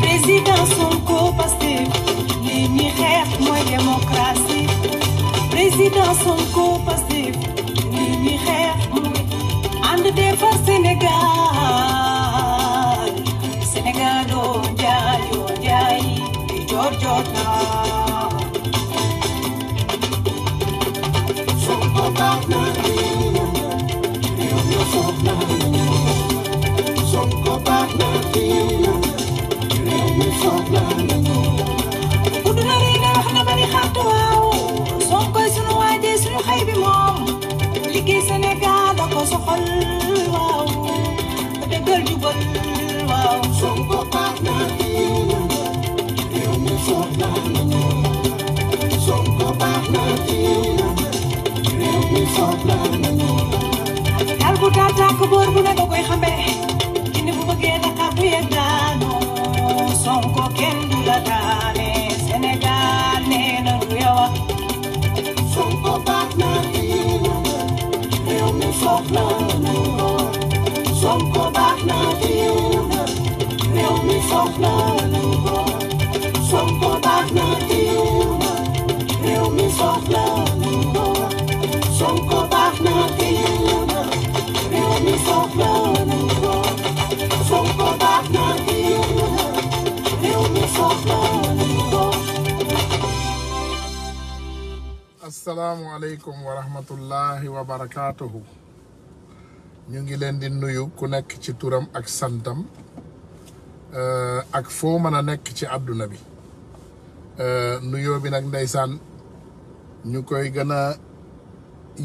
Président Sonko Pastef li ñuy xeex mooy démocratie. Président Sonko Pastef li ñuy xeex mooy ànd defar Sénégal. Sénégal oo jaay di jot na. Sonko baax na Sonko baax na Udu na rëy na wax na bari xartu waaw Sonko sunu waaje sunu xëy bi moom liggéey Sénégal da ko soxal waaw te dëggal jubal waaw Sonko baax na réew mi soxla nañu Sonko baax na réew mi soxla nañu dal bu tàkk boor bu ne da koy xambe kini bu bëggee Dakar bu yegg daanoo Sonko kenn du la daane Sénégal nee na du yow Sonko baax na réew mi soxla nañu Sonko baax na réew mi soxla nañu Sonko baax na réew mi soxla nañu Sonko baax na réew mi soxla nañu Sonko baax na réew mi soxla nañu. Asalaamaaleykum wa rahmatullahi wa barakaatuhu. ñu ngi leen di nuyu ku nekk ci turam ak santam ak foo mën a nekk ci àdduna bi nuyoo bi nag ndeysaan ñu koy gën a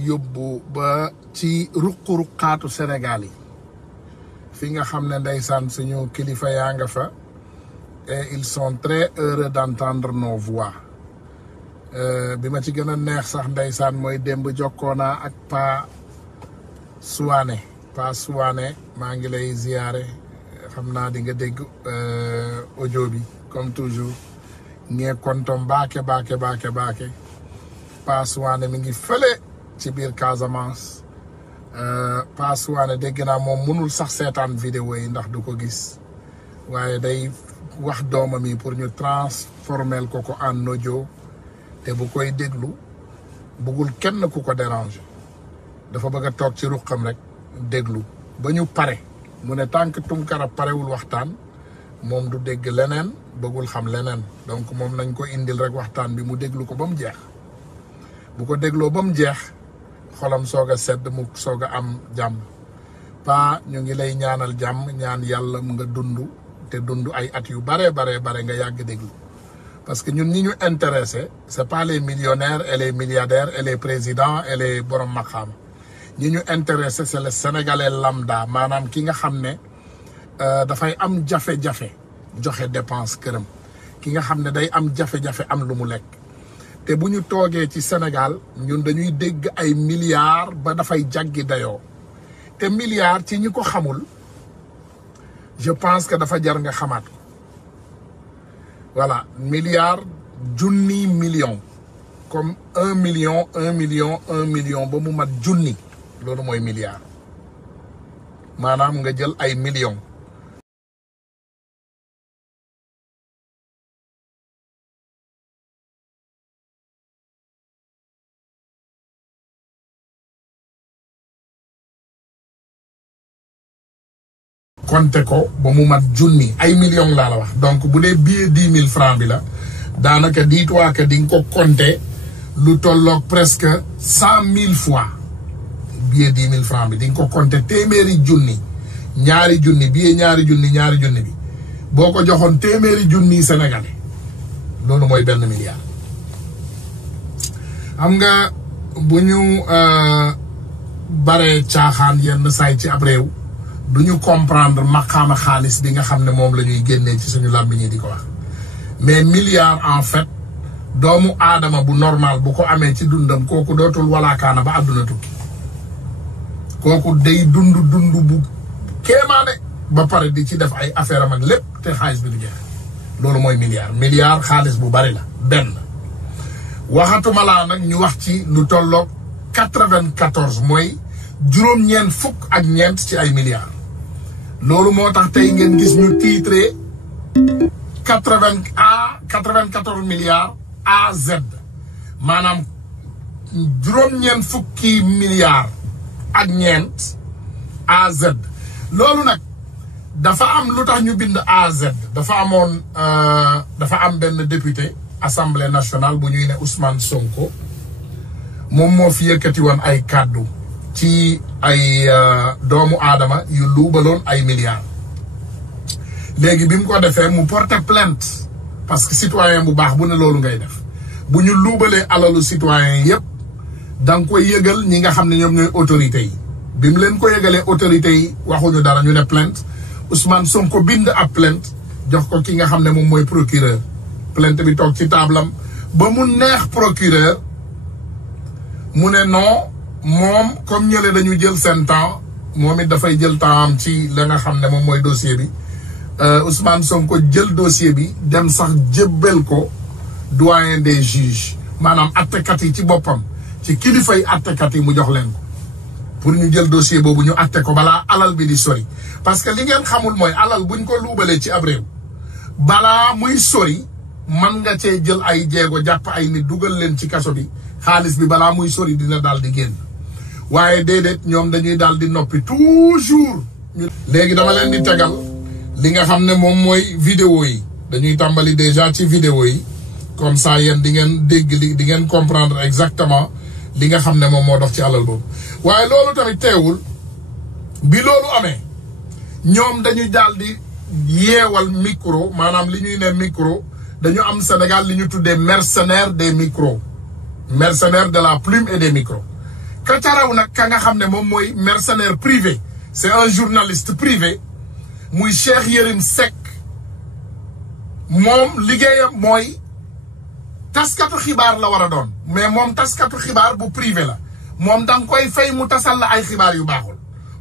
yóbbu ba ci ruq-ruqaatu Sénégal yi fi nga xam ne ndeysaan suñu kilifa yaa nga fa et ils sont très heureux d'entendre nos voix bi ma ci gën a neex sax ndeysaan mooy démb jokkoonaa ak Pa Suwaane maa ngi lay ziyaare xam naa di nga dégg audio bi comme toujours ngee kontom baake Pa Suwaane mi ngi fële ci biir Casamance Pa Suwaane dégg naa moom mënul sax seetaan vidéo yi ndax du ko gis waaye day wax doomam yi pour ñu transformer ko en audio te bu koy déglu bëggul kenn ku ko déranger dafa bëgg a toog ci ruqam rek déglu ba ñu pare mu ne tant que Tunkara parewul waxtaan moom du dégg leneen bëggul xam leneen donc moom nañ ko indil rek waxtaan bi mu déglu ko ba mu jeex bu ko dégloo ba mu jeex xolam soog a sedd mu soog a am jàmm Pa ñu ngi lay ñaanal jàmm ñaan yàlla mu nga dund te dund ay at yu bare nga yàgg déglu parce que ñun ñi ñu intéressé c'est pas les millionnaires et les milliardaires et les présidents et les borom maqaam ñi ñu intéressé c'est le sénégalais lambda maanaam ki nga xam ne dafay am jafe-jafe joxe dépense këram ki nga xam ne day am jafe-jafe am lu mu lekk te bu ñu toogee ci Sénégal ñun dañuy dégg ay milliards ba dafay jaggi dayoo te milliards ci ñi ko xamul je pense que dafa jar nga xamaat ko voilà milliard junni million comme 1 million ba mu mat junni loolu mooy milliard maanaam nga jël ay millions compté ko ba mu mat junni ay millions laa la wax donc bu dee billet 10 000 francs bi la daanaka dis-toi que di nga ko compté lu tolloog presque 100 000 fois billet 10 000 francs bi di nga ko compté téeméeri junni ñaari junni billet ñaari junni bi boo ko joxoon téeméeri junni sénégalais loolu mooy benn milliard. xam nga bu ñu baree caaxaan yenn saay ci ab réew du ñu comprendre maqaama xaalis bi nga xam ne moom la ñuy génnee ci suñu làmmiñ yi di ko wax mais milliard en fait doomu aadama bu normal bu ko amee ci dundam kooku dootul walaakaana ba àdduna tukki kooku day dund bu kéemaane ba pare di ci def ay affaire am ak lépp te xaalis bi du jeex loolu mooy milliard xaalis bu bari la benn waxatuma laa nag ñu wax ci lu tolloog 94 mooy juróom-ñeent fukk ak ñeent ci ay milliards. loolu moo tax tey ngeen gis ñu titré 94 milliards AZ maanaam juróom-ñeent fukki milliards ak ñeent AZ. loolu nag dafa am lu tax ñu bind AZ. dafa am benn député assemblée nationale bu ñuy ne Ousmane Sonko moom moo fi yëkkati woon ay kàddu ci ay doomu aadama yu luubaloon ay milliards. léegi bi mu ko defee mu porter plainte parce que citoyen bu baax bu ne loolu ngay def bu ñu luubalee alalu citoyen yépp da nga koy yëgal ñi nga xam ne ñoom ñooy autorités yi. bi mu leen ko yëgalee autorités yi waxuñu dara ñu ne plainte Ousmane Sonko bind ab plainte jox ko ki nga xam ne moom mooy procureur. plainte bi toog ci tablam ba mu neex procureur mu ne non moom comme ñële dañu jël seen temps moom it dafay jël temps am ci la nga xam ne moom mooy dossier bi. Ousmane Sonko jël dossier bi dem sax jébbal ko doyen des juges maanaam attekat yi ci boppam ci kilifay attekat yi mu jox leen ko pour ñu jël dossier boobu ñu atte ko balaa alal bi di sori. parce que li ngeen xamul mooy alal buñ ko luubalee ci ab réew balaa muy sori man nga cee jël ay jéego jàpp ay nit dugal leen ci kaso bi xaalis bi balaa muy sori dina daal di génn waaye déedéet ñoom dañuy daal di noppi toujours. léegi dama leen di tegal li nga xam ne moom mooy vidéo yi dañuy tàmbali déjà ci vidéo yi comme ça yéen di ngeen dégg di ngeen comprendre exactement li nga xam ne moom moo dox ci alal boobu. waaye loolu tamit teewul bi loolu amee ñoom dañuy daal di yeewal micro maanaam li ñuy ne micro dañu am Sénégal li ñu tuddee mercenaire des micros mercenaire de la plume et des micros. ka ca raw nag ka nga xam ne moom mooy mercenaire privé c'est un journaliste privé. muy Cheikh Yérim Seck moom liggéeyam mooy taskatu xibaar la war a doon mais moom taskatu xibaar bu privé la moom da nga koy fay mu tasal la ay xibaar yu baaxul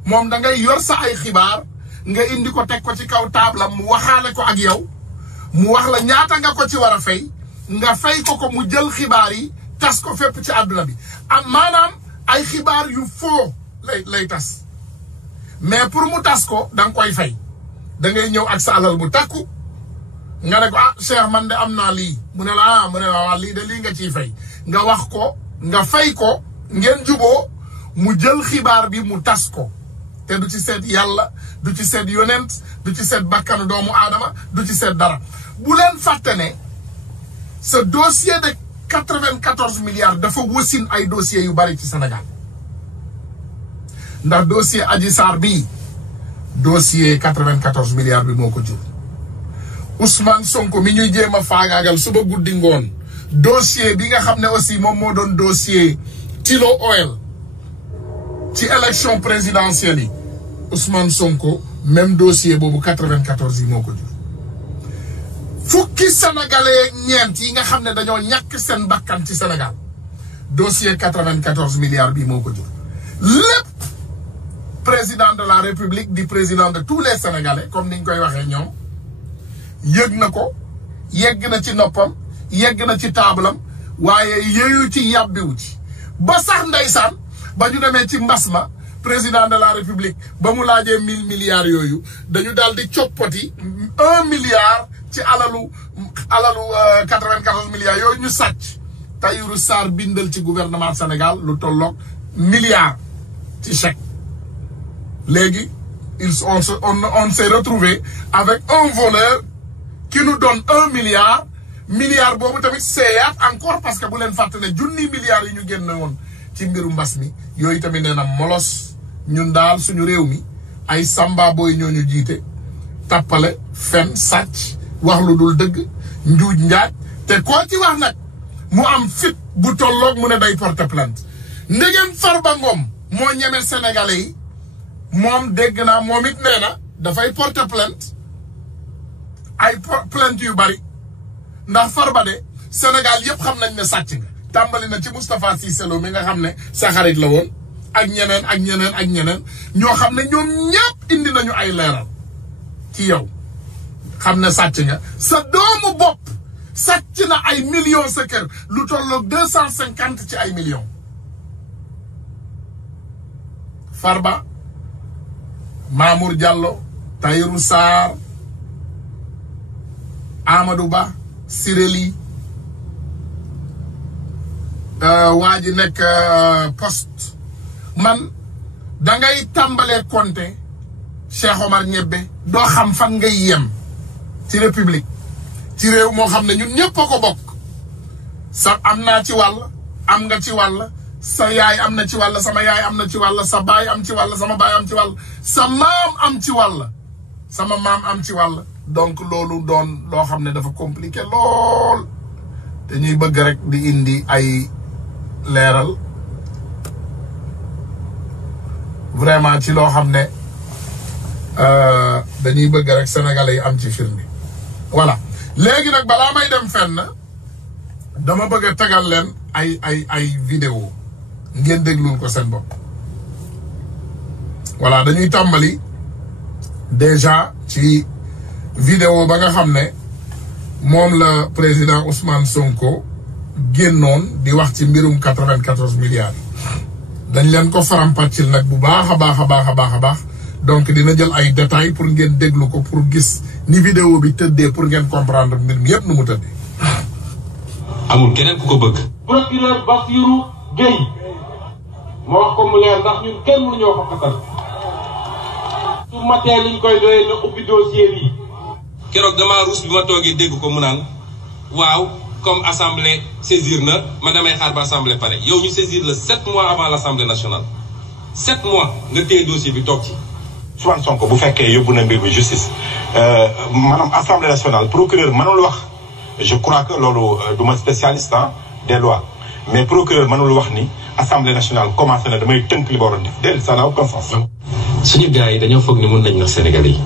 moom da ngay yor sa ay xibaar nga indi ko teg ko ci kaw taabalam mu waxaale ko ak yow mu wax la ñaata nga ko ci war a fay nga fay ko mu jël xibaar yi tas ko fépp ci àdduna bi am maanaam ay xibaar yu faux lay tas mais pour mu tas ko da nga koy fay. da ngay ñëw ak sa alal bu takku nga ne ko Cheikh man de am naa lii mu ne la mu ne la waa lii de lii nga ciy fay nga wax ko nga fay ko ngeen juboo mu jël xibaar bi mu tas ko te du ci seet yàlla du ci seet yonent du ci seet bakkanu doomu aadama du ci seet dara. bu leen fàtte ne ce dossier de 94 milliards dafa wasin ay dossiers yu bari ci Sénégal ndax dossier Adji Sarr bii dossier 94 milliards bi moo ko jur. Ousmane Sonko mi ñuy jéem a faagaagal suba guddi ngoon dossier bi nga xam ne aussi moom moo doon dossier Tilo Oil ci élection présidentielle yi Ousmane Sonko même dossier boobu 94 yi moo ko jur. fukki sénégalais ñeent yi nga xam ne dañoo ñàkk seen bakkan ci Sénégal dossier 94 milliards bi moo ko jur lépp. président de la république di président de tous les sénégalais comme niñ koy waxee ñoom yëg na ko yegg na ci noppam yegg na ci taabalam waaye yéeyu ci yàbbiwu ci ba sax ndeysaan ba ñu demee ci mbas ma président de la république ba mu laajee 1000 milliards yooyu dañu daal di coppati 1 milliard ci alalu 94 milliards yooyu ñu sàcc Tahirou Sarr bindal ci gouvernement Sénégal lu tolloog milliard ci chèque. léegi on s'est retrouvé avec un voleur qui nous donne 1 milliard boobu tamit seeyaat encore parce que bu leen fàtte ne junni milliards yi ñu génn woon ci mbiru mbas mi yooyu tamit nee na molos ñun daal suñu réew mi ay samba booy ñoo ñu jiite tappale fen sàcc wax lu dul dëgg njuuj njaaj te koo ci wax nag mu am fit bu tolloog mu ne day porter plainte ndegem Farba Ngom moo ñeme sénégalais yi moom dégg naa moom it nee na dafay porter plainte ay plainte yu bari ndax Farba de Sénégal yëpp xam nañ ne sàcc nga tàmbali na ci Moustapha Cissé Lo mi nga xam ne sa xarit la woon ak ñeneen ñoo xam ne ñoom ñëpp indi nañu ay leeral ci yow xam ne sàcc nga sa doomu bopp sàcc na ay millions sa kër lu tolloog 250 ci ay millions Farba Mamour Diallo Tahirou Sarr Amadou Ba Sireli waa ji nekk poste man dangay tàmbalee compter Cheikh Omar Ñebbe doo xam fan ngay yem ci république ci réew moo xam ne ñun ñëpp a ko bokk sa am naa ci wàll am nga ci wàll sa yaay am na ci wàll sama yaay am na ci wàll sa baay am ci wàll sama baay am ci wàll sa maam am ci wàll sama maam am ci wàll donc loolu doon loo xam ne dafa compliqué lool te ñuy bëgg rek di indi ay leeral vraiment ci loo xam ne dañuy bëgg rek sénégalais yi am ci firnde voilà léegi nag balaa may dem fenn dama bëgg a tegal leen ay vidéo ngeen déglul ko seen bopp voilà dañuy tàmbali déjà ci vidéo ba nga xam ne moom la président Ousmane Sonko génnoon di wax ci mbirum 94 milliards dañ leen ko faram-pàccil nag bu baax a baax donc dina jël ay détails pour ngeen déglu ko pour gis ni vidéo bi tëddee pour ngeen comprendre mbir mi yëpp nu mu tëddee. amul keneen ku ko bëgg. procureur Bassirou Gueye moo wax ko mu leer ndax ñun kenn mënuñoo ko xatal. su matee liñ koy doyee na ubbi dossier bi. keroog damaa ruus bi ma toogee dégg ko mu naan waaw comme assemblée saisir na man damay xaar ba assemblée pare yow ñu saisir le 7 mois avant l' assemblée nationale 7 mois nga téye dossier bi toog ci. Ousmane Sonko bu fekkee yóbbu na mbir bi justice maanaam assemblée nationale procureur mënul wax je crois que loolu du ma spécialiste des lois mais procureur mënul wax ni assemblée nationale commencé na damay tënk li ba waroon def déedéet ça n'a aucun sens. suñu gars yi dañoo foog ni mun nañ nax Sénégalais yi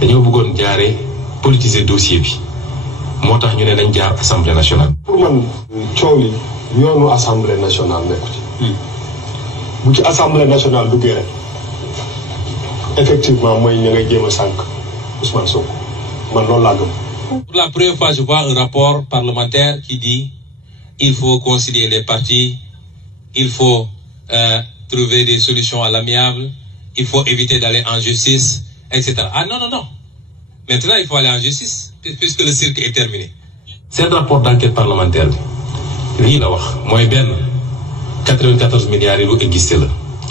dañoo bëggoon jaaree politiser dossier bi moo tax ñu ne dañ jaar assemblée nationale. pour man coow li yoonu assemblée nationale nekku ci. bu ci assemblée nationale duggee rek effectivement mooy ñu ngay jéem a sànq Ousmane Sonko man loolu laa gëm. Pour la première fois, je vois un rapport parlementaire qui dit il faut concilier les partis, il faut trouver des solutions à l'amiable, il faut éviter d'aller en justice, etc. Ah non. Maintenant, il faut aller en justice, puisque le cirque est terminé. C'est un rapport d'enquête parlementaire. Lii la wax mooy benn 94 milliards yi lu existé la.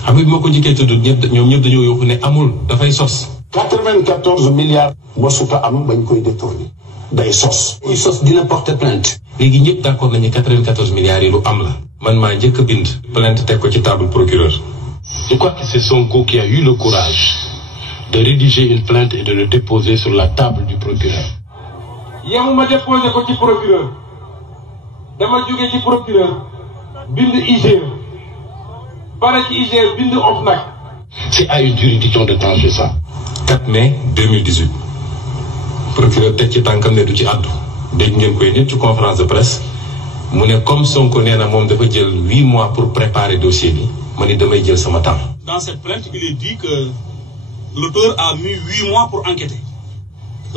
xam nga bi ma ko njëkkee tudd ñoom ñëpp dañoo yokku ne amul dafay sos. 94 milliards. mosuta am bañ koy détourné. day sos. muy sos dina porter plainte. léegi ñëpp d'accord nañu 94 milliards yi lu am la. man maa njëkk a bind. plainte teg ko ci table procureur. Je crois que c'est Sonko qui a eu le courage de rédiger une plainte et de le déposer sur la table du procureur. yemuma déposé ko ci procureur dama jóge ci procureur bind IGE pare ci IGE bind OFNAC. C'est à une juridiction de trancher ça. 4 mai 2018 procureur teg ci tànkam ne du ci àddu dégg ngeen koy nit ci conférence de presse mu ne comme Sonko nee na moom dafa jël 8 mois pour préparer dossier bi ma ni damay jël sama temps. Dans cette plainte, il est dit que l'auteur a mis 8 mois pour enquêter.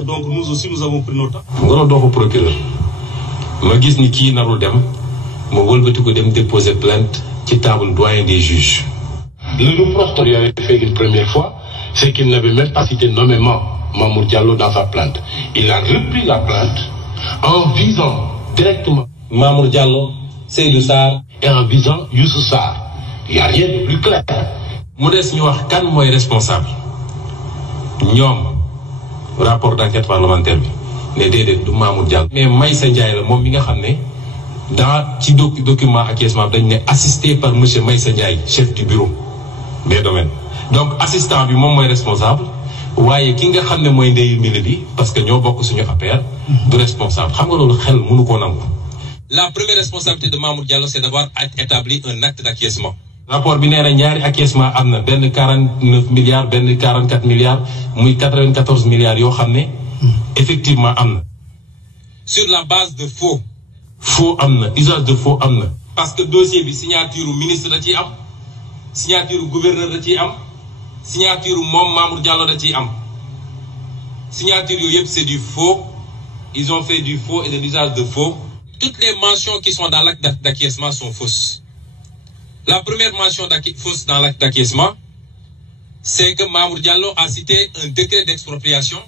Donc nous aussi, nous avons pris notre temps. nga loolu doo ko procureur ma gis ni kii narul dem ma wëlbati ko dem déposer plainte ci table doyen des juges. Le reproche qu'il avait fait une première fois, c'est qu'il n'avait même pas cité nommément Mamour Diallo dans sa plainte. Il a repris la plainte en visant directement Mamour Diallo, Seydou Sarr et en visant Youssou Sarr. Il n'y a rien de plus clair. mu des ñu wax kan mooy responsable ñoom rapport d'enquête parlementaire bi ne déedéet du Mamour Diallo. mais Maysa Ndiaye la moom mi nga xam ne dans ci document acquiescement dañ ne assisté par monsieur Maysa Ndiaye chef du bureau des domaines. donc assistant bi moom mooy responsable waaye ki nga xam ne mooy ndeyu mili bi parce que ñoo bokk suñu affaire du responsable xam nga loolu xel mënu koo nangu. la première responsabilité de Mamour Diallo c'est d'avoir établi un acte d'acquiescement. rapport bi nee na ñaari acquiescement am na benn 49 milliards benn 44 milliards muy 94 milliards yoo xam ne effectivement am na. sur la base de faux. faux am na usage de faux am na. parce que dossier bi signature ministre da ciy am signature gouverneur da ciy am signature moom Mamour Diallo da ciy am signature yooyu yëpp c'est du faux ils ont fait du faux et de l'usage de faux. toutes les mentions qui sont dans l'acte d'acquiescement sont fausses. La première mention fausse dans l'acte d'acquiescement, c'est que Mamour Diallo a cité un décret d'expropriation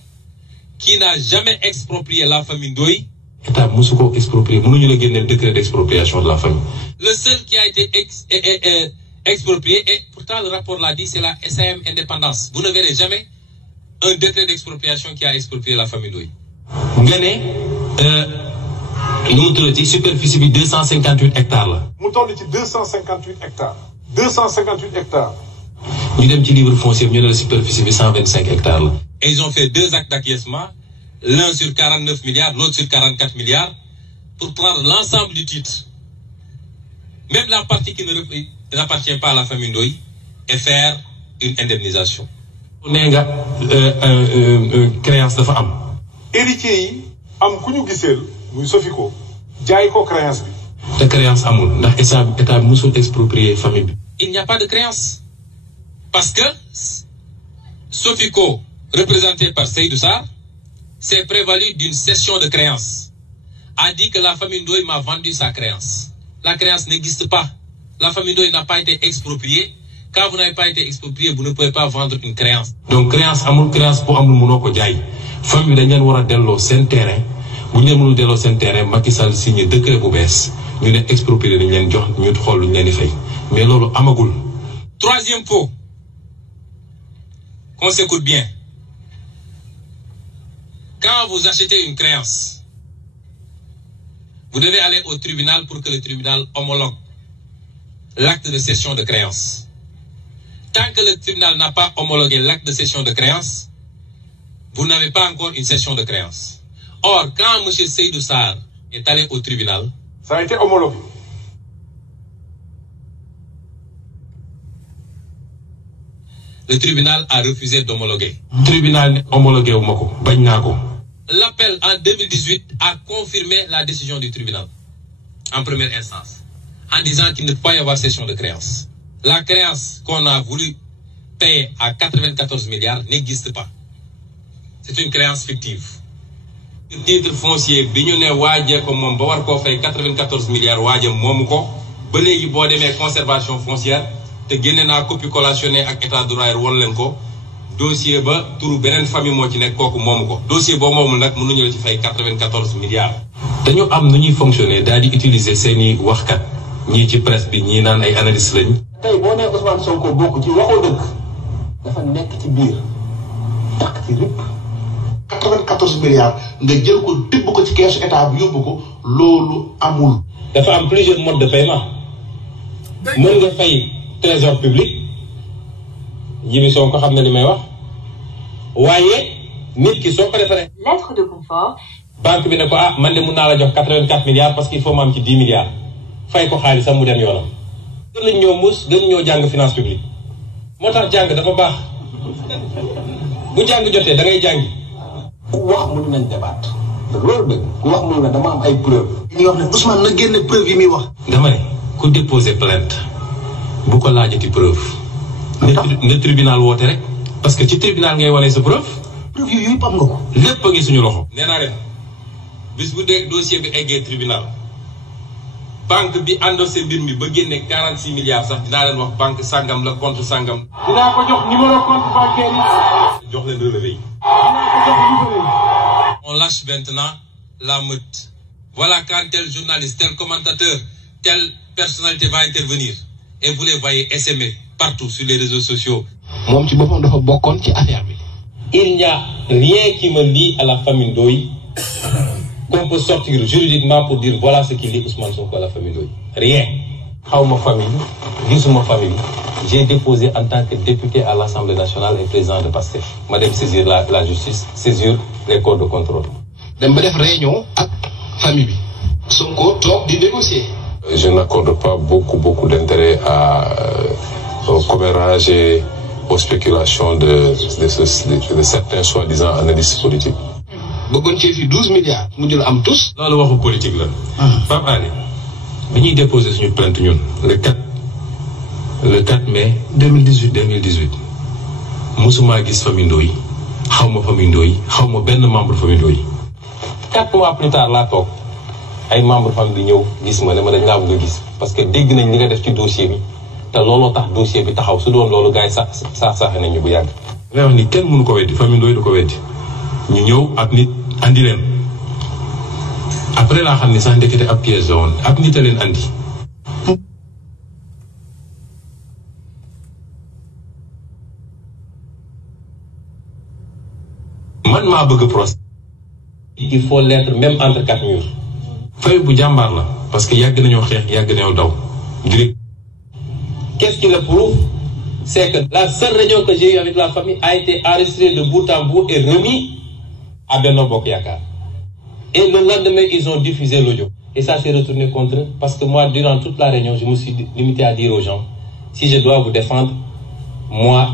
qui n'a jamais exproprié la famille Ndoye. État musu ko exproprié, mënuñu la génneel décret d'expropriation de la famille. Le seul qui a été exproprié, et pourtant le rapport l'a dit, c'est la SAM Indépendance. Vous ne verrez jamais un décret d'expropriation qui a exproprié la famille Ndoye. Nga ne nous tuddati superficie bi 258 hectares la. mu toll ci 258 hectares. 258 hectares. ñu dem ci livre foncier ñu ne la superficie bi 125 hectares la. Et ils ont fait 2 actes d'acquiescement, l'un sur 49 milliards, l'autre sur 44 milliards, pour prendre l'ensemble du titre, même la partie qui n'appartient pas à la famille Ndoye, et faire une indemnisation. nee nga créance dafa am. héritiers yi am ku ñu giseel muy Sofico jaay ko créance bi. te créance amul ndax état bi musul exproprier famille bi. Il n'y a pas de créance parce que Sofico, représenté par Seydou Sarr, s'est prévalu d'une cession de créance, a dit que la famille Ndoye m'a vendu sa créance. La créance n'existe pas. La famille Ndoye n'a pas été expropriée. Quand vous n'avez pas été exproprié, vous ne pouvez pas vendre une créance. Donc créance amul créance pour amul mënoo ko jaay. Famille dañ leen war a delloo seen terrain bu ñu leen mënul delloo seen terrain Macky Sall signé décret bu bees ñu ne exproprié dañ leen jox ñu xool lu ñu leen di fay mais loolu amagul. Troisième faux, qu'on s'écoute bien. Quand vous achetez une créance, vous devez aller au tribunal pour que le tribunal homologue l'acte de cession de créance. Tant que le tribunal n'a pas homologué l'acte de cession de créance, vous n'avez pas encore une cession de créance. Or, quand M. Seydou Sarr est allé au tribunal, ça a été homologué. Le tribunal a refusé d'homologuer. Le tribunal n'a homologué ou mako, bañ nako. L'appel en 2018 a confirmé la décision du tribunal en première instance en disant qu'il ne peut pas y avoir cession de créance. La créance qu'on a voulu payer à 94 milliards n'existe pas. C'est une créance fictive. Le titre foncier bi ñu ne waajee ko moom ba war koo fay 94 milliards waaje moomu ko ba léegi boo demee conservation foncière te génne naa copie collationnée ak état de droit won leen ko dossier ba turu beneen famille moo ci nekk kooku moomu ko dossier boo moomul nag mënuñu la ci fay 94 milliards. dañu am nu ñuy fonctionner daal di utiliser seeni waxkat ñii ci presse bi ñii naan ay analystes lañ. tey boo nee Ousmane Sonko bokk ci waxoo dëgg dafa nekk ci biir takk ci rëpp. 94 milliards nga jël ko tibb ko ci keesu état bi yóbbu ko loolu amul. dafa am plusieurs modes de paiement. mën nga fay trésor public Djibi Sonko xam na li may wax waaye nit ki soo ko defaree. lettre de confort. banque bi ne ko man de mun naa la jox 84 milliards parce qu'il faut ma am ci 10 milliards fay ko xaalisam mu dem yoonam. gën lañ ñoo mus gën ñoo jàng finance publique moo tax jàng dafa baax bu jàng jotee da ngay jàngi. ku wax mënu nañ débat loolu dëgg ku wax mënu na dama am ay preuve ñuy wax ne Ousmane na génne preuve yi muy wax. dama ne ku déposer plainte bu ko laajati preuve. ne tribunal woote rek parce que ci tribunal ngay wane sa preuve. preuve yooyu yëpp am nga ko. lépp a ngi suñu loxo. nee naa ren bis bu dee dossier bi eggee tribunal banque bi endossé mbir mi ba génne 46 milliards sax dinaa leen wax banque sangam la compte sangam. dinaa ko jox numéro compte bancaire yi. jox leen relevé yi. On lâche maintenant la meute. Voilà quand tel journaliste, tel commentateur, telle personnalité va intervenir. Et vous les voyez SME partout sur les réseaux sociaux. moom ci boppam dafa bokkoon ci affaire bi. Il n'y a rien qui me lie à la famille Ndoye qu'on peut sortir juridiquement pour dire voilà ce qu'il dit Ousmane Sonko à la famille Ndoye. Rien. Xawma famille, gisuma famille. J'ai déposé en tant que député à l'Assemblée nationale et président de PASTEF. Madame saisir la justice, saisir les corps de contrôle. dem ba def réunion ak famille bi. Sonko toog di négocier. Je n'accorde pas beaucoup d'intérêt au commérage et aux spéculations de certains soi-disant analystes politiques. bëggoon cee fi 12 milliards mu jël am tous. loolu waxu politique la. Pape Alé bi ñuy déposé suñu plainte ñun le 4 mai 2018 musuma gis famille Ndoye xawma famille Ndoye xawma benn membre famille Ndoye 4 mois plus tard laa toog ay membre famille bi ñëw gis ma ne ma dañ laa bëgg a gis parce que dégg nañ li nga def ci dossier bi te looloo tax dossier bi taxaw su doon loolu gars yi sax nañu bu yàgg. ngay wax ni kenn mënu ko weddi famille Ndoye du ko weddi ñu ñëw ak nit andi leen après laa xam ni sax ndekete ab piège la woon ab nit a leen andi. man maa bëgg procès. il faut l'être même entre quatre murs. fay bu jàmbaar la parce que yàgg nañoo xeex yàgg nañoo daw. Qu'est-ce qui le prouve? C'est que la seule réunion que j'ai eue avec la famille a été enregistrée de bout en bout et remis à Benno Bokk Yakaar. Et le lendemain, ils ont diffusé l'audio. Et ça s'est retourné contre eux parce que moi, durant toute la réunion, je me suis limité à dire aux gens, si je dois vous défendre, moi,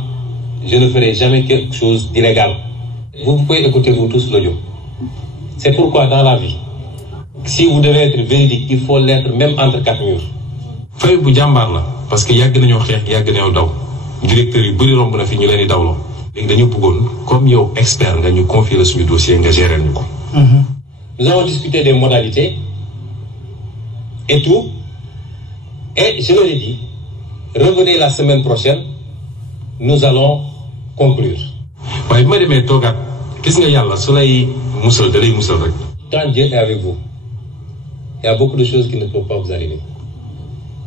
je ne ferai jamais quelque chose d'illégal. Vous pouvez écouter vous tous l'audio. C'est pourquoi dans la vie, si vous devez être véridique, il faut l'être même entre quatre murs. fay bu jàmbaar la parce que yàgg nañoo xeex yàgg nañoo daw directeur yu bëri romb na fi ñu leen di dawloo. léegi dañu bëggoon comme yow expert nga ñu confier la suñu dossier nga gérer ñu ko. Nous avons discuté des modalités et tout et je leur ai dit revenez la semaine prochaine nous allons conclure. waaye bi ma demee toogaat gis nga yàlla su lay musal da lay musal rek. Quand Dieu est avec vous, il y a beaucoup de choses qui ne peuvent pas vous arriver.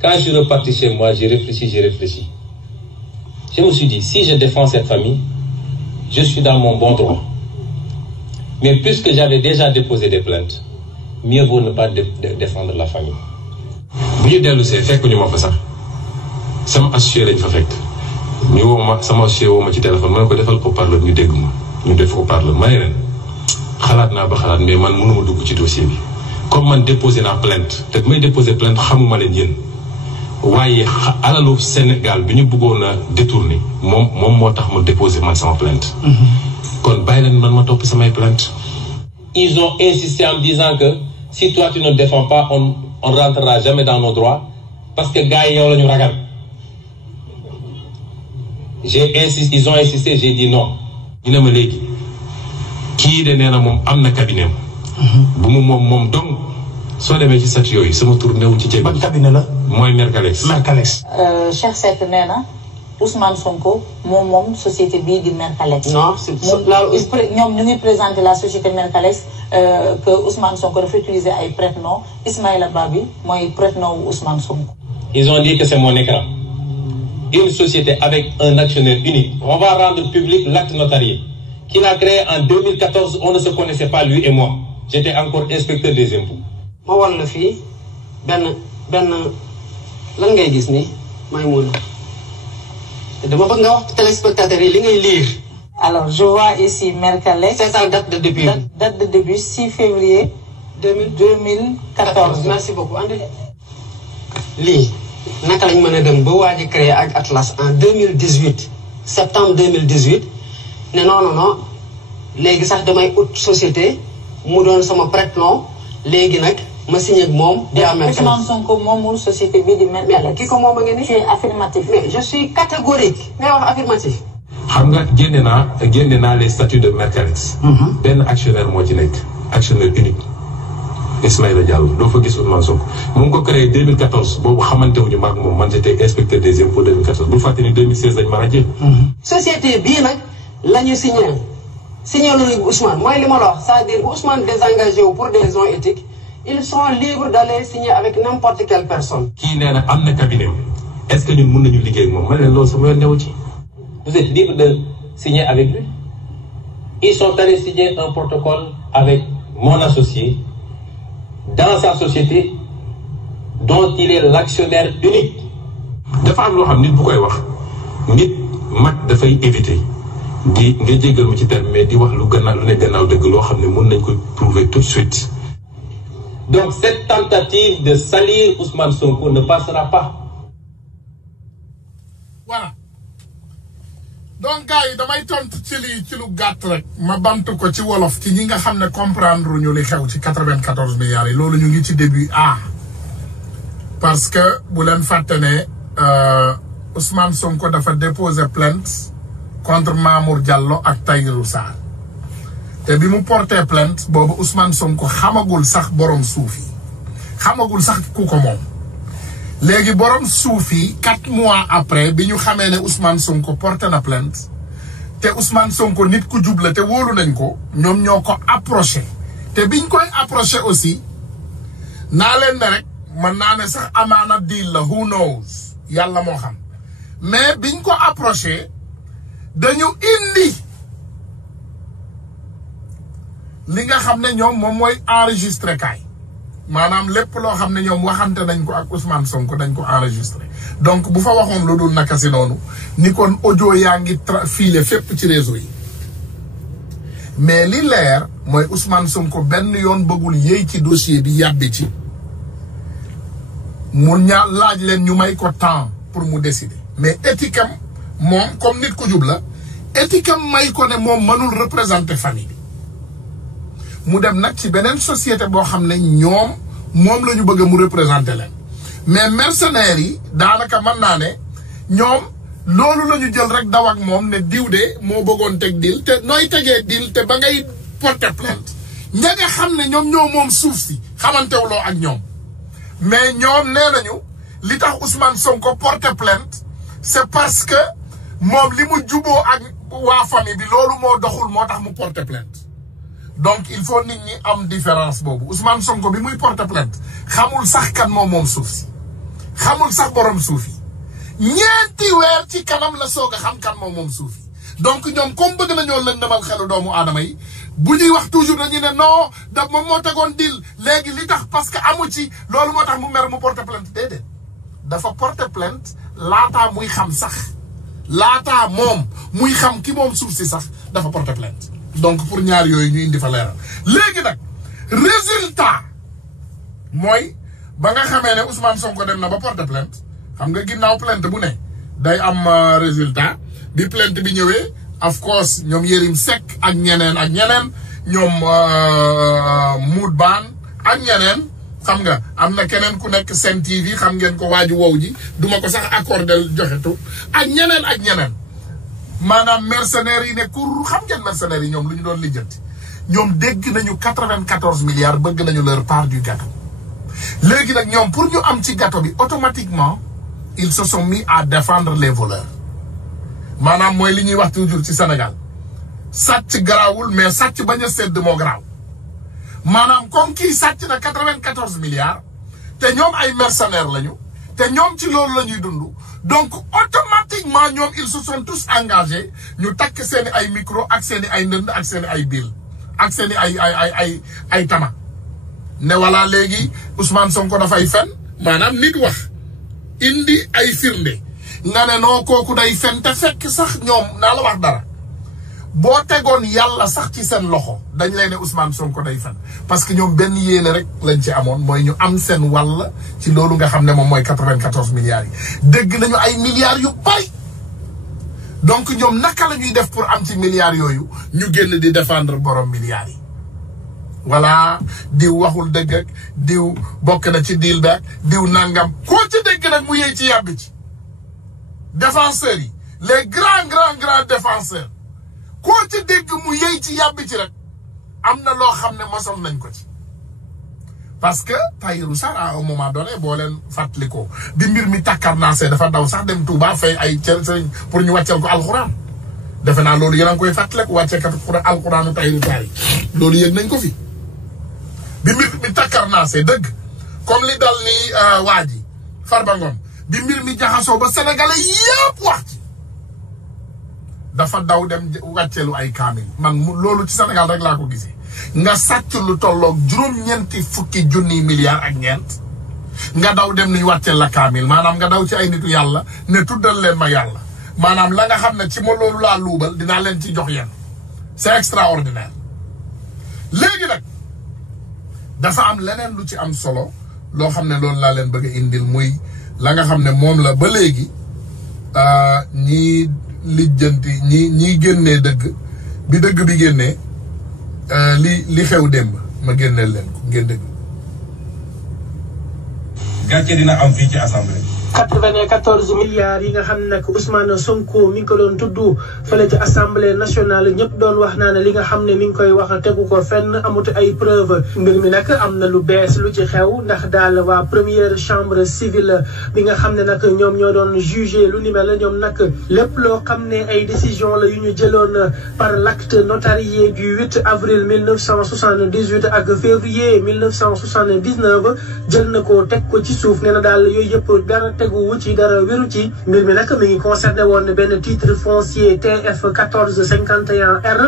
Quand je suis reparti chez moi, j'ai réfléchi. Je me suis dit, si je défends cette famille, je suis dans mon bon droit. Mais puisque j'avais déjà déposé des plaintes, mieux vaut ne pas défendre la famille. bu ñu dellu see fekk ñu ma fa sax sama associé lañ fa fekk ñu woo ma sama associé woo ma ci téléphone ma ne ko defal haut-parleur ñu dégg ma ñu def haut-parleur ma ne leen xalaat naa ba xalaat mais man mënuma dugg ci dossier bi comme man déposé naa plainte te may déposé plainte xamuma leen yéen waaye alalu Sénégal bi ñu bëggoon a détourner moom moo tax ma déposé man sama plainte. kon bàyyi leen man ma topp samay plainte. Ils ont insisté en me disant que si toi tu ne défends pas, on rentrera jamais dans nos droits parce que gars yi yow la ñu ragal. Ils ont insisté, j'ai dit non. ñu ne ma léegi kii de nee na moom am na cabinet bu mu moom donc soo demee ci sat yooyu sama tur newu ci ceeb. ban cabinet la. mooy Mercalex. Mercalex. Cheikh Seck nee na Ousmane Sonko moom société bii di Mercalex. non ñoom ñu ngi présenté la société Mercalex que Ousmane Sonko dafa utiliser ay prête-nom Ismaïla Babi mooy prête-nom wu Ousmane Sonko. Ils ont dit que c'est mon écran. Une société avec un actionnaire unique. On va rendre public l'acte notarié qu'il a créé en 2014. On ne se connaissait pas lui et moi. J'étais encore inspecteur des impôts. ma won la fii benn lan ngay gis ni Maïmouna dama bëgg nga wax téléspectateurs yi li ngay lire. Alors je vois ici Mercalex. C'est sa date de début. Date de début 6 février 2014. Merci beaucoup André. lii naka lañ mën a dem ba waaj a créé ak Atlas en 2018 septembre 2018 ne non léegi sax damay ut société mu doon sama prête-nom léegi nag ma signé ak moom. di am Mercalex Ousmane Sonko moomul société bii di Mercalex. ki ko moom a ngi ni. tu es affirmatif. mais je suis catégorique. ngay wax affirmatif. xam nga génne naa les statuts de Mercalex. benn actionnaire moo ci nekk actionnaire unique Ismaïla Diallo doo fa gis Ousmane Sonko mu ngi ko créé 2014 boobu xamante wuñu maag moom man j'étais inspecteur des impôts 2014 bul fàtte ni 2016 lañ ma ràjjee. société bii nag la ñu signé lu Ousmane mooy li ma la wax c'est-à-dire bu Ousmane désengagé wu pour des raisons éthiques ils sont libres d'aller signer avec n'importe quelle personne. kii nee na am na cabinet est-ce que ñun mën nañu liggéey ak moom man leen loolu sama yoon newu ci. Vous êtes libre de signer avec lui. Ils sont allés signer un protocole avec mon associé dans sa société dont il est l'actionnaire unique. dafa am loo xam nit bu koy wax nit mag dafay éviter di nga jéggal mu ci terme mais di wax lu ne gannaaw dëgg loo xam ne mën nañ ko prouver tout de suite. Donc cette tentative de salir Ousmane Sonko ne passera pas. Voilà. Donc gars yi damay tontu ci lii ci lu gàtt rek ma bamtu ko ci wolof ci ñi nga xam ne comprendre ñu li xew ci 94 milliards yi loolu ñu ngi ci début parce que bu leen fàtte ne Ousmane Sonko dafa déposer plainte contre Mamour Diallo ak Tahirou Sarr te bi mu porté plainte boobu Ousmane Sonko xamagul sax borom suuf yi xamagul sax ku ko moom léegi borom suuf yi 4 mois après bi ñu xamee ne Ousmane Sonko porté na plainte te Ousmane Sonko nit ku jub la te wóolu nañ ko ñoom ñoo ko approché te biñ koy approché aussi naa leen ne rek mën naa ne sax amaana deal la who knows yàlla moo xam mais biñ ko approché dañu indi li nga xam ne ñoom moom mooy enregistré kaay maanaam lépp loo xam ne ñoom waxante nañ ko ak Ousmane Sonko dañ ko enregistré donc bu fa waxoon lu dul naka si noonu ni kon audio yaa ngi filé fépp ci réseau yi mais li leer mooy Ousmane Sonko benn yoon bëggul yéey ci dossier bi yàbbi ci mu laaj leen ñu may ko temps pour mu décider mais éthique am moom comme nit ku jub la éthique am may ko ne moom mënul représenter famille bi mu dem nag ci beneen société boo xam ne ñoom moom la ñu bëgg mu représenter leen mais mercenaires yi daanaka mën naa ne ñoom loolu la ñu jël rek daw ak moom ne diw de moo bëggoon teg dil te nooy tegee dil te ba ngay porter plainte ña nga xam ne ñoom ñoo moom suuf si xamantewuloo ak ñoom mais ñoom nee nañu li tax Ousmane Sonko porter plainte c'est parce que moom li mu juboo ak waa famille bi loolu moo doxul moo tax mu porter plainte donc il faut nit ñi am différence boobu Ousmane Sonko bi muy porter plainte xamul sax kan moom suuf si xamul sax borom suuf yi ñeenti weer ci kanam la soog a xam kan moom suuf yi donc ñoom comme bëgg nañoo lëndëmal xelu doomu aadama yi bu ñuy wax toujours dañu ne non daf moom moo tegoon dil léegi li tax parce que amu ci loolu moo tax mu mer mu porter plainte déedéet dafa porter plainte laataa muy xam sax laataa moom muy xam ki moom suuf si sax dafa porter plainte donc pour ñaar yooyu ñu indi fa leeral léegi nag résultat mooy ba nga xamee ne Ousmane Sonko dem na ba porter plainte xam nga ginnaaw plainte bu ne day am résultat bi plainte bi ñëwee of course ñoom Yérim Seck ak ñeneen ñoom Mout Ban ak ñeneen xam nga am na keneen ku nekk Sen TV xam ngeen ko waaju wow ji duma ko sax accordel joxetu ak ñeneen maanaam mercenaires yi ne kur xam ngeen mercenaires yi ñoom lu ñu doon lijjanti ñoom dégg nañu 94 milliards bëgg nañu leur part du gâteau léegi nag ñoom pour ñu am ci gâteau bi automatiquement ils se sont mis à défendre les voleurs maanaam mooy li ñuy wax toujours ci Sénégal sàcc garaawul mais sàcc bañ a sedd moo garaaw maanaam comme kii sàcc na 94 milliards te ñoom ay mercenaires lañu te ñoom ci loolu la ñuy dund donc automatiquement ñoom ils se sont tous engagés ñu takk seeni ay micro ak seeni ay ndënd ak seeni ay bill ak seeni ay tama ne wala léegi Ousmane Sonko dafay fen maanaam nit wax indi ay firnde nga ne noo kooku day fen te fekk sax ñoom naa la wax dara boo tegoon yàlla sax ci seen loxo dañ lay ne Ousmane Sonko day fen parce que ñoom benn yéene rek lañ ci amoon mooy ñu am seen wàll ci loolu nga xam ne moom mooy 94 milliards yi dégg nañu ay milliards yu bari donc ñoom naka la ñuy def pour am ci milliards yooyu ñu génn di défendre borom milliards yi voilà diw waxul dëgg ak diw bokk na ci deal back diw nangam koo ci dégg nag mu yëy ci yàbbi ci défenseurs yi les grands défenseurs koo ci dégg mu yëy ci yàbbi ci rek am na loo xam ne mosom nañ ko ci parce que Tahirou Sarr à un moment donné boo leen fàttalikoo bi mbir mi takkarnaasee dafa daw sax dem Touba fay ay sëriñ pour ñu wàcceel ko alxuraan defe naa loolu yéen a ngi koy fàttaliku wàcceekat alxuraanu Tahirou Sarr yi loolu yëg nañ ko fi bi mbir mi takkarnaasee dëgg comme li dal ni waa ji Farba Ngom bi mbir mi jaxasoo ba sénégalais yépp wax ci dafa daw dem wàcceelu ay kaamil man loolu ci Sénégal rek laa ko gisee nga sàcc lu tolloog juróom-ñeenti fukki junniy milliards ak ñeent nga daw dem ni wàcceel la kaamil maanaam nga daw ci ay nitu yàlla ne tuddal leen ma yàlla maanaam la nga xam ne ci ma loolu laa luubal dinaa leen ci jox yenn c'est extraordinaire léegi nag dafa am leneen lu ci am solo loo xam ne loolu laa leen bëgg a indil muy la nga xam ne moom la ba léegi ñii lijjanti ñii génnee dëgg bi dëgg bi génnee li xew démb ma génneel leen ko ngeen dëgg gàcce dina am fii ci assemblée 94 milliards yi nga xam ne nag Ousmane Sonko mi ngi ko doon tudd fële ci assemblée nationale ñëpp doon wax naa ne li nga xam ne mi ngi koy wax tegu ko fenn amut ay preuve mbir mi nag am na lu bees lu ci xew ndax daal waa première chambre civile bi nga xam ne nag ñoom ñoo doon jugé lu ni mel ñoom nag lépp loo xam ne ay décision la yu ñu jëloon par l'acte notarié du 8 avril 1978 ak février 1979 jël na ko teg ko ci suuf nee na daal yooyu yëpp dara teguwu ci dara wéru ci mbir mi nag mi ngi concerné woon benn titre foncier TF 1451R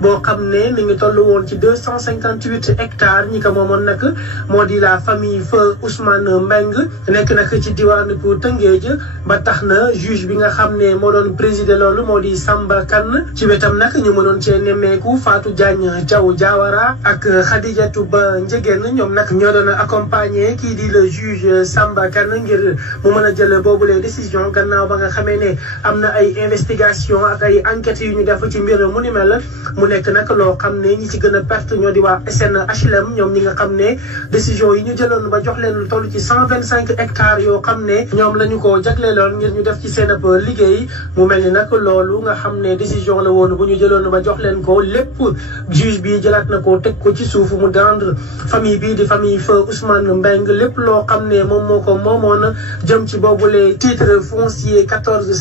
boo xam ne mi ngi toll woon ci 258 hectares ñi ko moomoon nag moo di la famille feu Ousmane Mbengue nekk nag ci diwaanu bu Tëngéej ba tax na juge bi nga xam ne moo doon présider loolu moo di Samba Kane ci wetam nag ñu mënoon cee nemmeeku Fatou Diagne Diaw Diawara ak Khadijatou Ba Ndiégène ñoom nag ñoo doon accompagner kii di le juge Samba Kane ngir mu mën a jël boobu les décisions gannaaw ba nga xamee ne am na ay investigation ak ay enquêtes yu ñu def ci mbir mu ni mel mu nekk nag loo xam ne ñi ci gën a perte ñoo di waa SNHLM ñoom ñi nga xam ne décision yi ñu jëloon ba jox leen lu toll ci 125 hectares yoo xam ne ñoom la ñu ko jagleeloon ngir ñu def ci seen ab liggéey mu mel ni nag loolu nga xam ne décision la woon bu ñu jëloon ba jox leen ko lépp juge bi jëlaat na ko teg ko ci suuf mu dendre famille bii di famille feu Ousmane Mbengue lépp loo xam ne moom moo ko moomoon jëm ci boobule titre foncier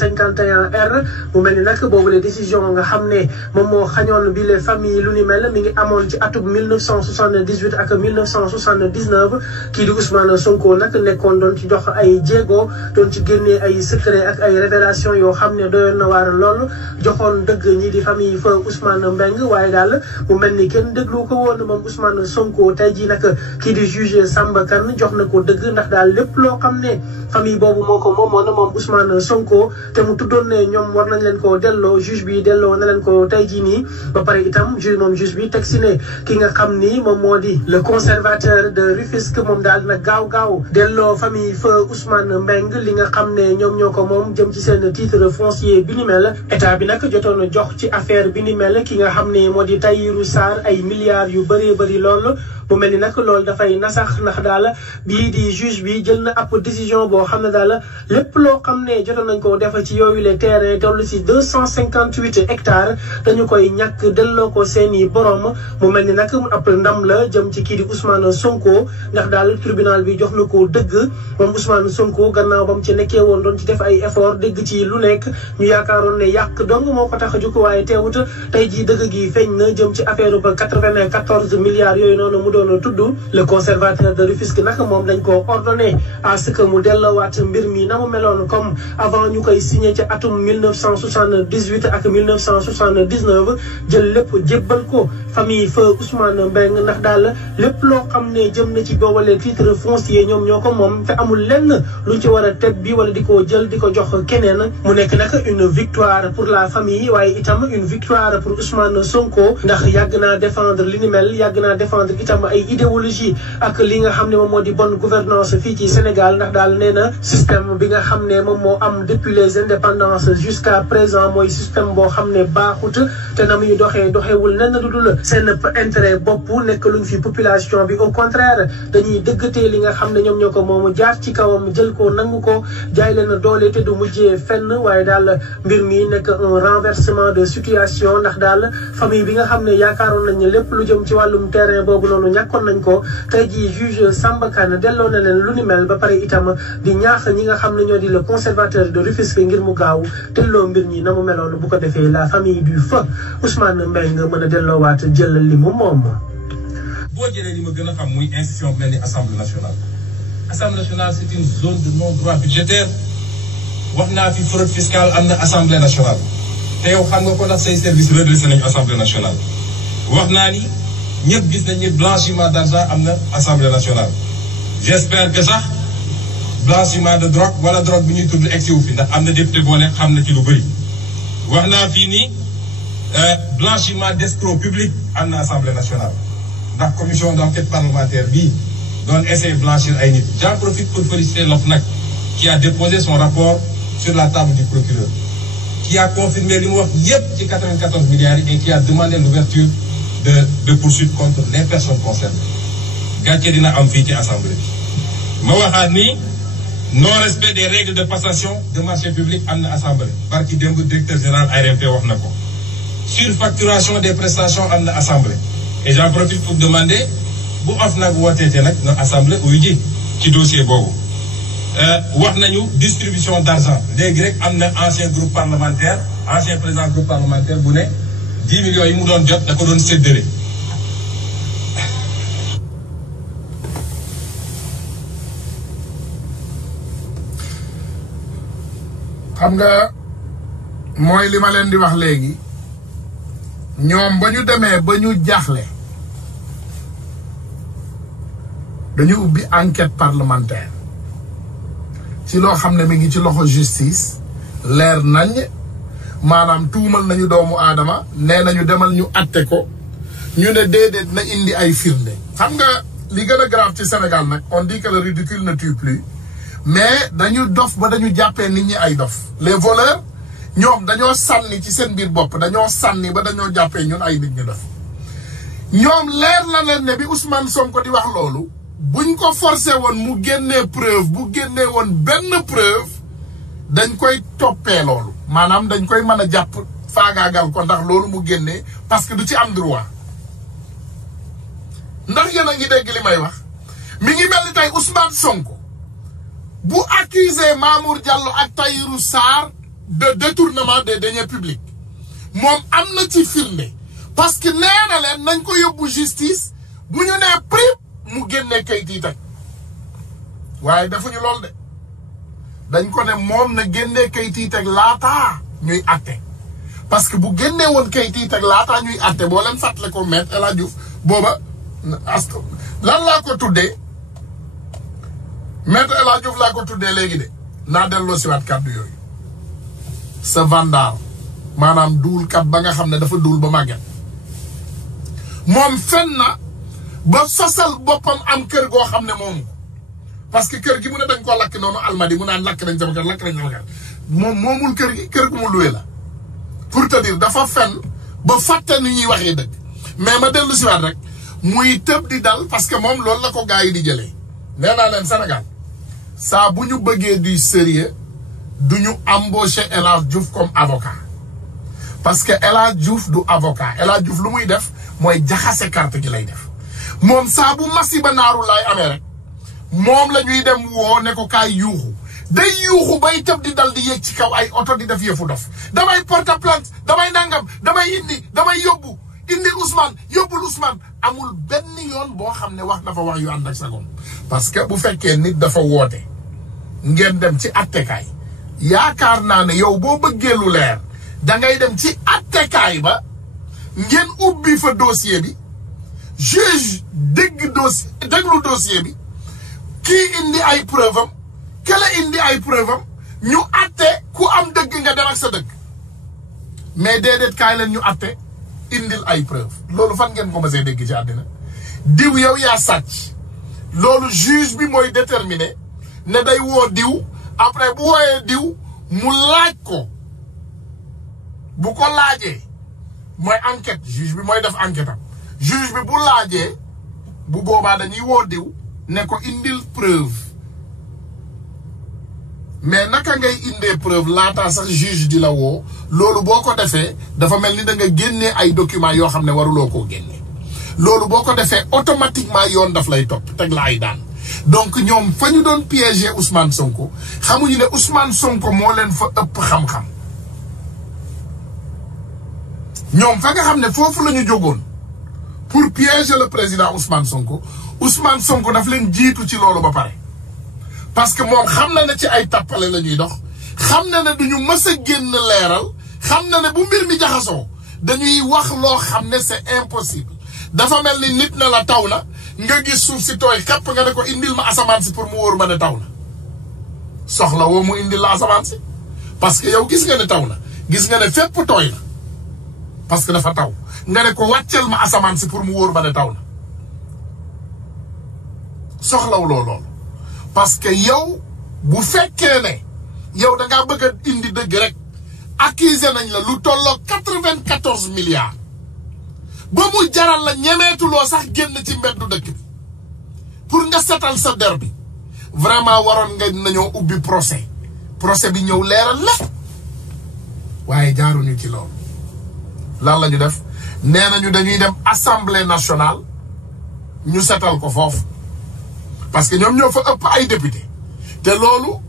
1451R mu mel ni nag boobule décision nga xam ne moom moo xañoon bi les familles lu ni mel mi ngi amoon ci atum 1978 ak 1979 kii di Ousmane Sonko nag nekkoon doon ci jox ay jéego doon ci génnee ay secret ak ay révélation yoo xam ne doyoon na waar lool joxoon dëgg ñi di famille fa Ousmane Mbengue waaye daal mu mel ni kenn déglu ko woon moom Ousmane Sonko tey jii nag kii di juge Samba Kane jox na ko dëgg ndax daal lépp loo xam ne famille boobu moo ko moomoon moom Ousmane Sonko te mu tuddoon ne ñoom war nañ leen ko delloo juge bi delloo na leen ko tey jii nii ba pare itam juge bi teg si ne ki nga xam ni moom moo di le conservateur de Rufisque moom daal na gaaw delloo famille fa Ousmane Mbengue li nga xam ne ñoom ñoo ko moom jëm ci seen titre foncier bi ni mel état bi nag jotoon jox ci affaire bi ni mel ki nga xam ne moo di Tahirou Sarr ay milliards yu bëree bëri lool mu mel ni nag loolu dafay nasax ndax daal bii di juge bi jël na ab décision boo xam ne daal lépp loo xam ne jotoon nañ ko def ci yooyu les terrains toll si 258 hectares dañu koy ñàkk delloo ko seeni borom mu mel ni nag ab ndam la jëm ci kii di Ousmane Sonko ndax daal tribunal bi jox na ko dëgg moom Ousmane Sonko gannaaw ba mu ci nekkee woon doon ci def ay effort dégg ci lu nekk ñu yaakaaroon ne yàq dong moo ko tax a jóg waaye teewut tey jii dëgg gi feeñ na jëm ci affaire ba 94 milliards yooyu noonu mu doon tudd le conservateur de Rufisque nag moom dañ ko ordonné à ce que mu delloowaat mbir mi na mu meloon comme avant ñu koy signé ci atum 1978 ak 1979 jël lépp jébbal ko famille feu Ousmane Mbengue ndax daal lépp loo xam ne jëm na ci boobale titre foncier ñoom ñoo ko moom te amul lenn luñ ci war a teg bi wala di ko jël di ko jox keneen mu nekk nag une victoire pour la famille waaye itam une victoire pour Ousmane Sonko ndax yàgg naa défendre li ni mel yàgg naa défendre itam ay idéologie ak li nga xam ne moom moo di bonne gouvernance fii ci Sénégal ndax daal nee na système bi nga xam ne moom moo am depuis les indépendances jusqu'à présent mooy système boo xam ne baaxut te na muy doxewul nenn du dul seen intérêt bopp nekk luñ fi population bi au contraire dañuy dëggatee li nga xam ne ñoom ñoo ko moomu jaar ci kawam jël ko nangu ko jaay leen doole te du mujjee fenn waaye daal mbir mi nekk un renversement de situation ndax daal famille bi nga xam ne yaakaaroon nañ ne lépp lu jëm ci wàllum terrain boobu noonu ñàkkoon nañ ko tey jii juge Samba Kane delloo na leen lu ni mel ba pare itam di ñaax ñi nga xam ne ñoo di le conservateur de Rufisque ngir mu gaaw delloo mbir ñi na mu meloon bu ko defee la famille du feu Ousmane Mbengue mën a delloowaat jël li mu moom. boo jëlee li ma gën a xam muy institution bu mel ni assemblée nationale. assemblée nationale c'est une zone de non-droit budgétaire wax naa fi fraude fiscale am na assemblée nationale te yow xam nga ko ndax say service redressé nañu assemblée nationale. wax naa ni ñëpp gis nañ ni blanchiment d'argent am na assemblée nationale. j'espère que sax blanchiment de drogue wala drogue bi ñuy tudd egsi wu fi ndax am na député boo nekk xam na ci lu bëri. wax naa fii ni blanchiment d'escrocs publics am na assemblée nationale ndax commission d'enquête parlementaire bii doon essayer blanchir ay nit. J'en profite pour féliciter l'OFNAC qui a déposé son rapport sur la table du procureur, qui a confirmé li mu wax yépp ci 94 milliards et qui a demandé l'ouverture de poursuites contre les personnes concernées. gàcce dina am fii ci assemblée bi. ma waxaat ni non respect des règles de passation de marché public am na assemblée barki démb directeur général ARMP wax na ko surfacturation des prestations am na assemblée et j'en profite pour demander bu OFNAC wooteete nag na assemblée uyu ji ci dossier boobu wax nañu distribution d'argent léegi rek am na ancien groupe parlementaire ancien président groupe parlementaire bu ne 10 millions yi mu doon jot da ko doon séddale. xam nga mooy li ma leen di wax léegi ñoom ba ñu demee ba ñu jaaxle dañu ubbi enquête parlementaire ci loo xam ne mi ngi ci loxo justice leer nañ maanaam tuumal nañu doomu aadama nee nañu demal ñu atte ko ñu ne déedéet na indi ay firnde. xam nga li gën a grave ci Sénégal nag on dit que le ridicule ne tue plus mais dañu dof ba dañu jàppee nit ñi ay dof les voleurs ñoom dañoo sànni ci seen biir bopp dañoo sànni ba dañoo jàppee ñun ay nit ñu dof ñoom leer na leen ne bi Ousmane Sonko di wax loolu buñ ko forcé woon mu génnee preuve bu génnee woon benn preuve dañ koy toppee loolu maanaam dañ koy mën a jàpp faagaagal ko ndax loolu mu génnee parce que du ci am droit ndax yéen a ngi dégg li may wax mi ngi mel ni tey Ousmane Sonko bu accusé Mamour Diallo ak Tahirou Sarr de détournement des deniers publics moom am na ci firnde parce que nee na leen nañ ko yóbbu justice bu ñu nee prip mu génnee kayit yi teg waaye defuñu lool de dañ ko ne moom na génnee kayit yi teg laataa ñuy atte parce que bu génnee woon kayit yi teg laataa ñuy atte boo leen fàttale ko Maître El Hadji Diouf booba lan laa ko tuddee Maître El Hadji Diouf laa ko tuddee léegi de naa delloo si waat kàddu yooyu sa vandal maanaam duulkat ba nga xam ne dafa duul ba màgget moom fen na ba sosal boppam am kër goo xam ne moomu parce que kër gi mu ne dañ ko lakk noonu almadi mu naan lakk nañ sama kër lakk nañ sama kër moom moomul kër gi kër gu mu luwe la pour te dire dafa fen ba fàtte ni ñuy waxee dëgg mais ma dellu si waat rek muy tëb di dal parce que moom loolu la ko gars yi di jëlee nee naa leen Sénégal saa bu ñu bëggee du sérieux du ñu embaucher El Hadji Diouf comme avocat parce que El Hadji Diouf du avocat El Hadji Diouf lu muy def mooy jaxase carte gi lay def moom saa bu masiba naaru laay amee rek moom la ñuy dem woo ne ko kaay yuuxu day yuuxu bay tëb di dal di yéeg ci kaw ay oto di def yëfu dof damay porte plainte damay nangam damay indi damay yóbbu indi Ousmane yóbbul Ousmane amul benn yoon boo xam ne wax na fa wax yu ànd ak sagoom parce que bu fekkee nit dafa woote ngeen dem ci attekaay yaakaar naa ne yow boo bëggee lu leer da ngay dem ci attekaay ba ngeen ubbi fa dossier bi juge déglu dossier bi kii indi ay preuve am kala indi ay preuve am ñu atte ku am dëgg nga dem ak sa dëgg mais déedéet kaay leen ñu atte indil ay preuve loolu fan ngeen ko mësee dégg ci àddina diw yow yaa sàcc loolu juge bi mooy déterminer ne day woo diw après bu wooyee diw mu laaj ko bu ko laajee mooy enquête juge bi mooy def enquête am juge bi bu laajee bu boobaa dañuy woo diw ne ko indil preuve mais naka ngay indee preuve laataa sax juge di la woo loolu boo ko defee dafa mel ni da nga génnee ay documents yoo xam ne waruloo koo génnee loolu boo ko defee automatiquement yoon daf lay topp teg la ay daan donc ñoom fa ñu doon piéger Ousmane Sonko xamuñu ne Ousmane Sonko moo leen fa ëpp xam-xam ñoom fa nga xam ne foofu la ñu jógoon pour piéger le président Ousmane Sonko daf leen jiitu ci loolu ba pare parce que moom xam na ne ci ay tappale la ñuy dox xam na ne duñu mës a génn leeral xam na ne bu mbir mi jaxasoo dañuy wax loo xam ne c'est impossible dafa mel ni nit na la taw na nga gis suuf si tooy xepp nga ne ko indil ma asamaan si pour mu wóor ma ne taw na soxla woo mu indil la asamaan si parce que yow gis nga ne taw na gis nga ne fépp tooy na parce que dafa taw nga ne ko wàccel ma asamaan si pour mu wóor ma ne taw na soxlaw loolu parce que yow bu fekkee ne yow da ngaa bëgg a indi dëgg rek accusé nañ la lu tolloo 94 milliards ba mu jaral la ñemeetuloo sax génn ci mbeddu dëkk bi pour nga setal sa der bi vraiment waroon nga nañoo ubbi procès bi ñëw leeral lépp waaye jaaruñu ci loolu. lan la ñu def nee nañu dañuy dem assemblée nationale ñu setal ko foofu parce que ñoom ñoo fa ëpp ay député te loolu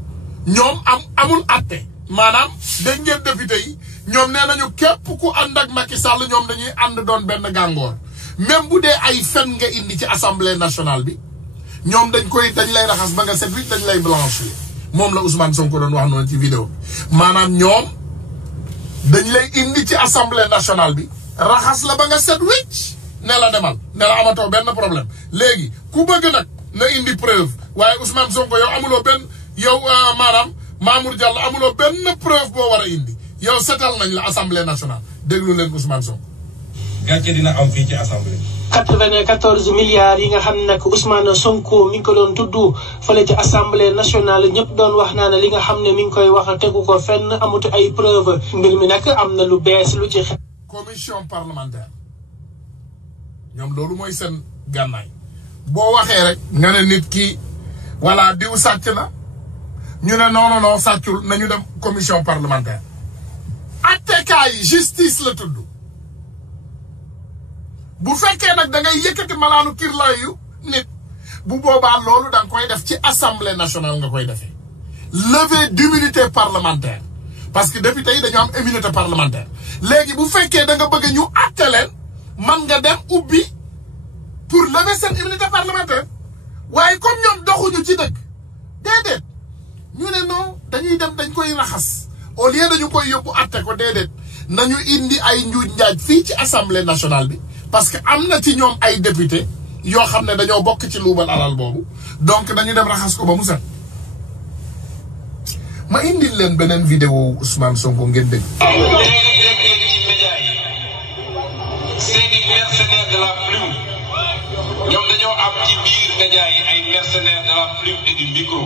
ñoom amul atte maanaam dégg ngeen député yi ñoom nee nañu képp ku ànd ak Macky Sall ñoom dañuy ànd doon benn gàngoor même bu dee ay fen nga indi ci assemblée nationale bi ñoom dañ lay raxas ba nga set wi dañ lay blanchir moom la Ousmane Sonko doon wax noonu ci vidéo bi maanaam ñoom dañ lay indi ci assemblée nationale bi raxas la ba nga set wicc ne la demal ne la amatoo benn problème léegi ku bëgg nag na indi preuve waaye Ousmane Sonko yow amuloo benn yow maanaam Mamour Diallo amuloo benn preuve boo war a indi yow setal nañ la assemblée nationale déglu leen Ousmane Sonko. gàcce dina am fii ci assemblée. 94 milliards yi nga xam ne nag Ousmane Sonko mi ngi ko doon tudd fële ci assemblée nationale ñëpp doon wax naa ne li nga xam ne mi ngi koy wax tegu ko fenn amut ay preuve mbir mi nag am na lu bees lu ci xew. commission parlementaire ñoom loolu mooy seen gànnaay boo waxee rek nga ne nit ki wala diw sàcc na ñu ne non sàccul nañu dem commission parlementaire. attekaay yi justice la tudd. bu fekkee nag da ngay yëkkati malaanu kirlaayu nit bu boobaa loolu da nga koy def ci assemblée nationale nga koy defee levée d'immunité parlementaire parce que député yi dañu am immunité parlementaire léegi bu fekkee da nga bëgg ñu àtte leen man nga dem ubbi pour lever seen immunité parlementaire waaye comme ñoom doxuñu ci dëgg déedéet ñu ne non dañuy dem dañ koy raxas au lieu dañu koy yóbbu àtte ko déedéet nañu indi ay njuuj njaaj fii ci assemblée nationale bi. parce que am na ci ñoom ay député yoo xam ne dañoo bokk ci luubal alal boobu donc dañu dem raxas ko ba mu set ma indil leen beneen vidéo Ousmane Sonko ngeen dégg. léeg-léeg ci média yi seeni mercenaires de la plume ñoom dañoo am ci biir média yi ay mercenaires de la plume et du micro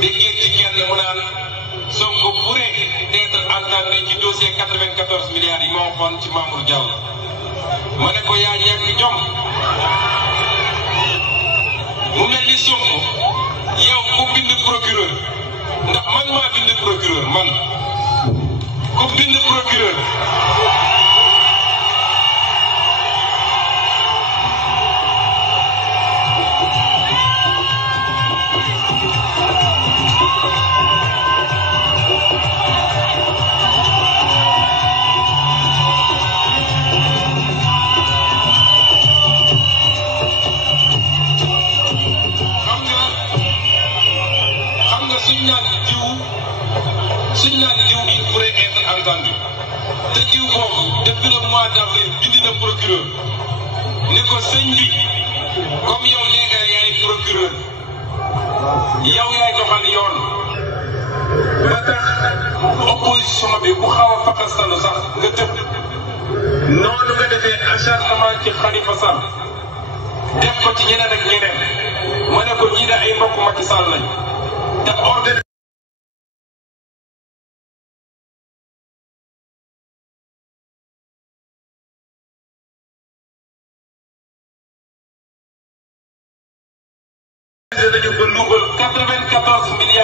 dégg ngeen ci kenn mu naan Sonko pourrait être entendu ci dossier 94 milliards yi ma waxoon ci Mamour Diallo. ma ne ko yaa ñàkk jom mu mel ni Sonko yow ku bind procureur ndax man maa bind procureur man ku bind procureur suñ naan diw il pourrait être entendu te diw boobu depuis le mois d'avril bind na procureur ni ko sëñ bi comme yow léegi yaay procureur yow yaay doxal yoon ba tax opposition bi bu xaw a fakastanu sax nga tëb noonu nga defee acharnement ci Khalifa Sall def ko ci ñeneen ak ñeneen ma ne ko ñii de ay mbokk Macky Sall lañ te ordre nañu ba luubal 94 milliards